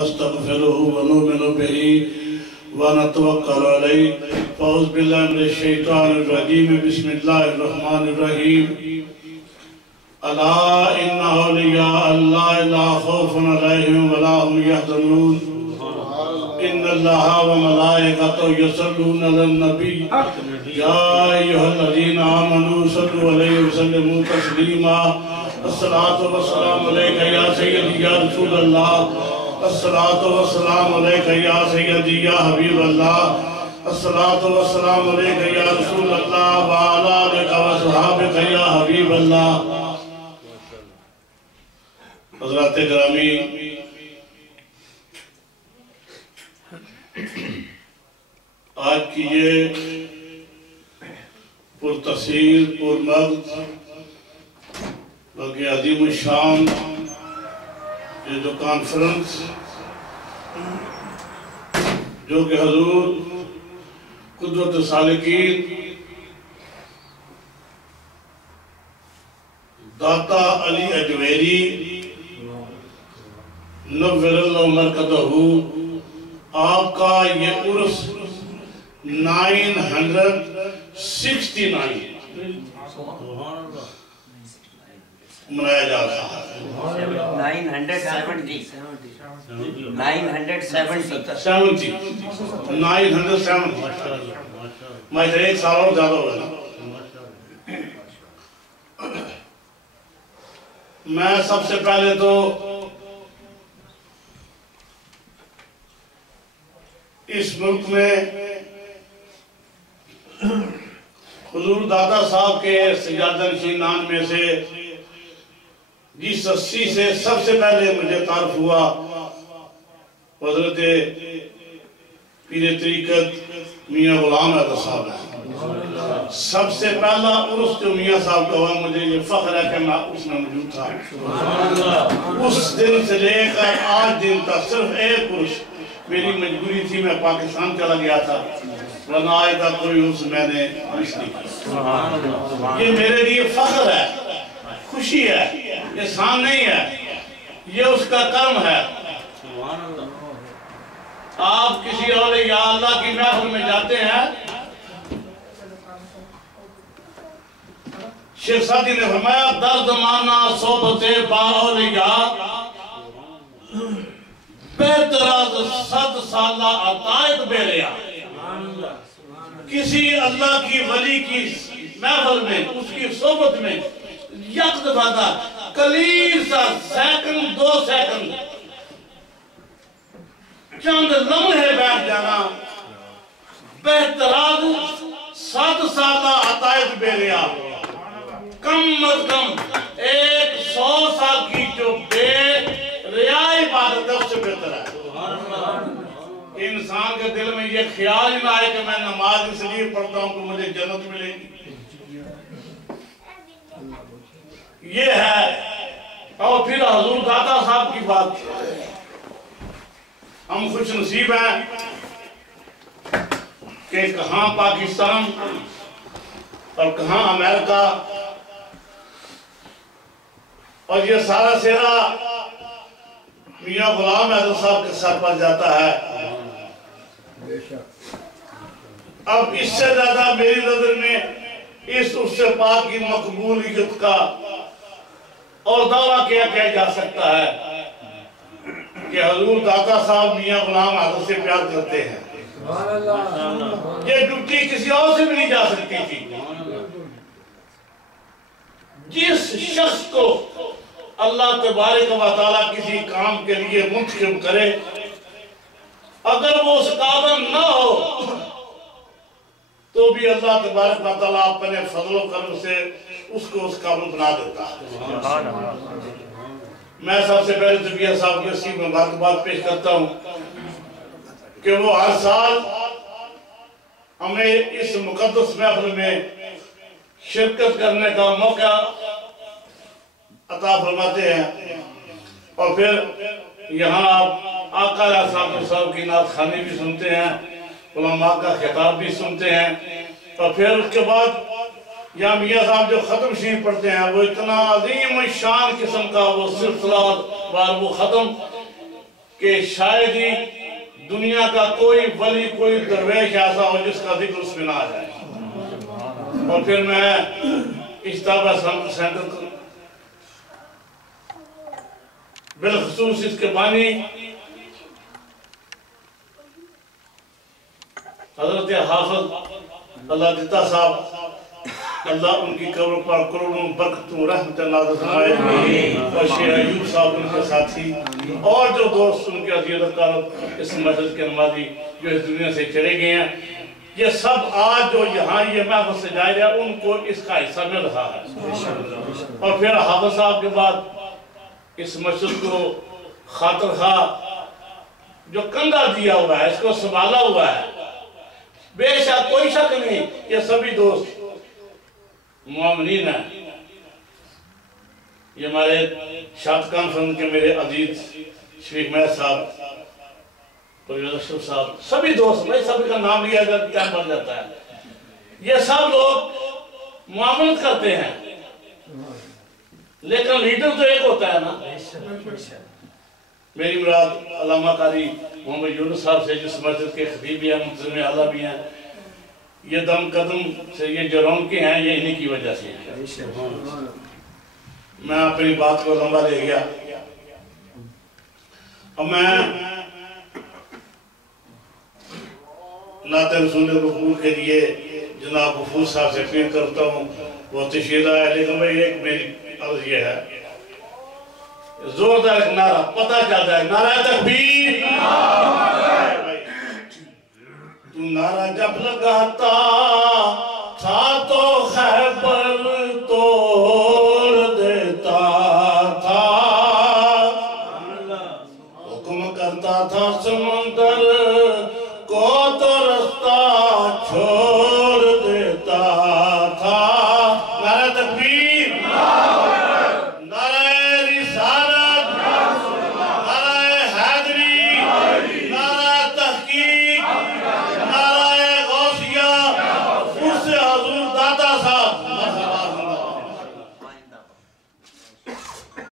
نستغفره ونؤمن به ونتوكل عليه فأعوذ بالله من الشيطان الرجيم بسم الله الرحمن الرحيم ألا إن أولياء الله لا خوف عليهم ولا هم يحزنون إن الله وملائكته يصلون على النبي يا أيها الذين آمنوا صلوا عليه وسلموا تسليما الصلاة والسلام عليك يا سيدي يا رسول الله الصلاة والسلام عليك يا سيدي يا حبيب الله الصلاة والسلام عليك يا رسول الله وعلى آلك وصحابك يا حبيب الله حضرات گرامی، آج کی یہ پرتفصیل پرمغز بلکہ عظیم الشان یہ جو کانفرنس جو کہ حضور قدوۃ سالکین داتا علی اجویری نور اللہ مرکزہ آپ کا یہ عرس 969 منایا جا رہا ہے 970 میں ادھر ایک سال اور زیادہ ہوگا نا میں سب سے پہلے تو اس ملک میں حضور دادا صاحب کے سجادہ نشینان میں سے جس ہستی سے سب سے پہلے مجھے تعارف ہوا حضرت پیر طریقت میاں غلام احمد صاحب ہے۔ سب سے پہلا عرس جو میاں صاحب کا ہوا مجھے یہ فخر ہے کہ میں اس میں موجود تھا۔ اس دن سے لے کر آج دن تک صرف ایک عرس میری مجبوری تھی، میں پاکستان چلا گیا تھا، ورنہ آئے تک کوئی عرس میں نے عرس نہیں کیا۔ یہ میرے لیے فخر ہے، خوشی ہے، احسان نہیں ہے، یہ اس کا کرم ہے۔ آپ کسی اولیاء اللہ کی محفل میں جاتے ہیں، شیخ سعدی نے فرمایا درد مانا صحبت با اولیاء بہتراز 100 سالہ عطائت بے ریا۔ کسی اللہ کی ولی کی محفل میں، اس کی صحبت میں یک دفعہ قلیل سا سیکنڈ 2 سیکنڈ چند لمحے بیٹھ جانا بہتراز 100 سالہ عطائت بے ریا، کم از کم 100 سال کی جو بے ریا عبادت ہے اس سے بہتر ہے۔ انسان کے دل میں یہ خیال ہی نہ آئے کہ میں نماز اس لیے پڑھتا ہوں کہ مجھے جنت ملے گی، یہ ہے۔ اور پھر حضور دادا صاحب کی بات، ہم خوش نصیب ہیں کہ کہاں پاکستان اور کہاں امریکہ اور یہ سارا سیرا میاں غلام احمد صاحب کے سر پر جاتا ہے۔ اب اس سے زیادہ میری نظر میں اس عرس پاک کی مقبولیت کا اور دعویٰ کیا جا سکتا ہے کہ حضور داتا صاحب میاں غلام احمد سے پیار کرتے ہیں۔ یہ ڈیوٹی کسی اور سے بھی نہیں جا سکتی تھی۔ جس شخص کو اللہ تبارک و تعالیٰ کسی کام کے لیے منتخب کرے، اگر وہ اس قابل نہ ہو تو بھی اللہ تبارک و تعالیٰ اپنے فضل و کرم سے اس کو اس قابل بنا دیتا ہے۔ میں سب سے پہلے طبیعہ صاحب کے سی مبارکباد پیش کرتا ہوں کہ وہ ہر سال ہمیں اس مقدس محفل میں شرکت کرنے کا موقع عطا فرماتے ہیں، اور پھر یہاں آپ آقا صاحب کی نعت خوانی بھی سنتے ہیں، علماء کا خطاب بھی سنتے ہیں، اور پھر اس کے بعد یا میاں صاحب جو ختم شریف پڑھتے ہیں وہ اتنا عظیم شان قسم کا وہ سلسلہ بار وہ ختم کہ شاید ہی دنیا کا کوئی ولی کوئی درویش ایسا ہو جس کا ذکر اس میں نہ آ جائے. اور پھر میں اجتبا سینٹر بالخصوص اس کے بانی حضرت حافظ اللہ دیتا صاحب، اللہ ان کی قبر پر کروڑوں برکتوں رحمت نازل فرمائے، اور شیخ ایوب صاحب ان کے ساتھی اور جو دوست ان کے عزیز کار اس مسجد کے نمازی جو اس دنیا سے چلے گئے ہیں، یہ سب آج جو یہاں یہ محفل سجائے گیا ان کو اس کا حصہ مل رہا ہے. اور پھر حافظ صاحب کے بعد اس مسجد کو خاطر خواہ جو کندھا دیا ہوا ہے، اس کو سنبھالا ہوا ہے، بے شک کوئی شک نہیں، یہ سبھی دوست معاملین ہیں. یہ ہمارے شاد کانفرنس کے میرے عزیز شفیق مہر صاحب، پرویز اشرف صاحب، سبھی دوست، میں سبھی کا نام لیا جاتا ہے ٹائم بن جاتا ہے. یہ سب لوگ معاملت کرتے ہیں، لیکن لیڈر تو ایک ہوتا ہے نا. میری مراد علامہ قاری محمد یونس صاحب سے جس مسجد کے خطیب بھی ہیں، منتظم اعلیٰ بھی ہیں، یہ دم قدم سے یہ جو رونقیں ہیں یہ انہی کی وجہ سے ہیں. میں اپنی بات کو لمبا لے گیا. اب میں نعت رسول غفور کے لیے جناب غفور صاحب سے اپیل کرتا ہوں، وہ تشہیر ہے، لیکن بھائی ایک میری عرض یہ ہے، زوردار ایک نعرہ پتہ چلتا ہے، نعرہ تکبیر. تو نعرہ جب لگاتا تھا تو خیبر توڑ دیتا تھا، حکم کرتا تھا سمندر کو